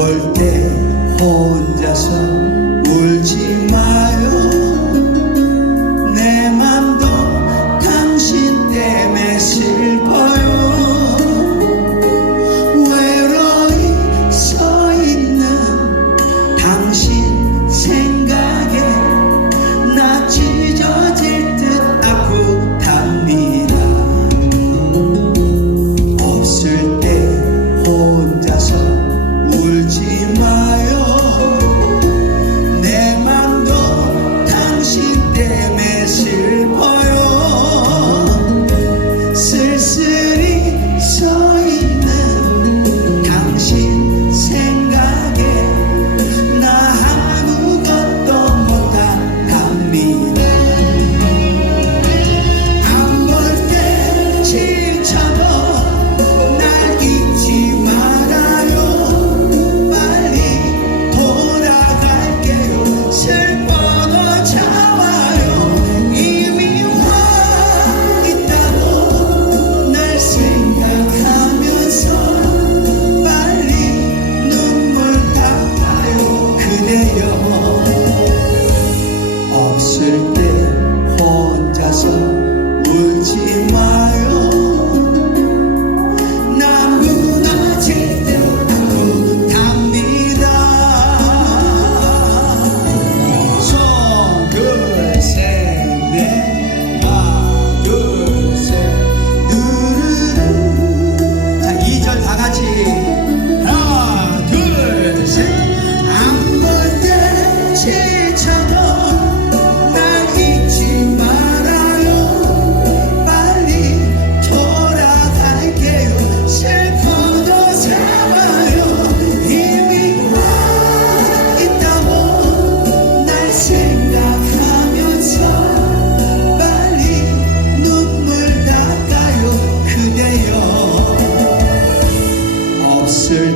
bye. Spirit.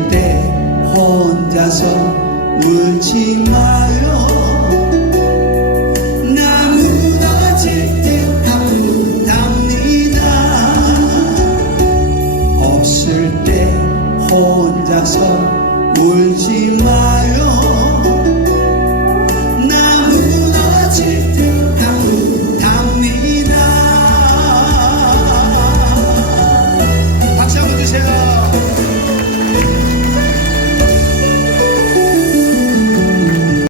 때 혼자서 울지 마요. 나 무너질 때 아프답니다. 없을 때 혼자서 울지 마요.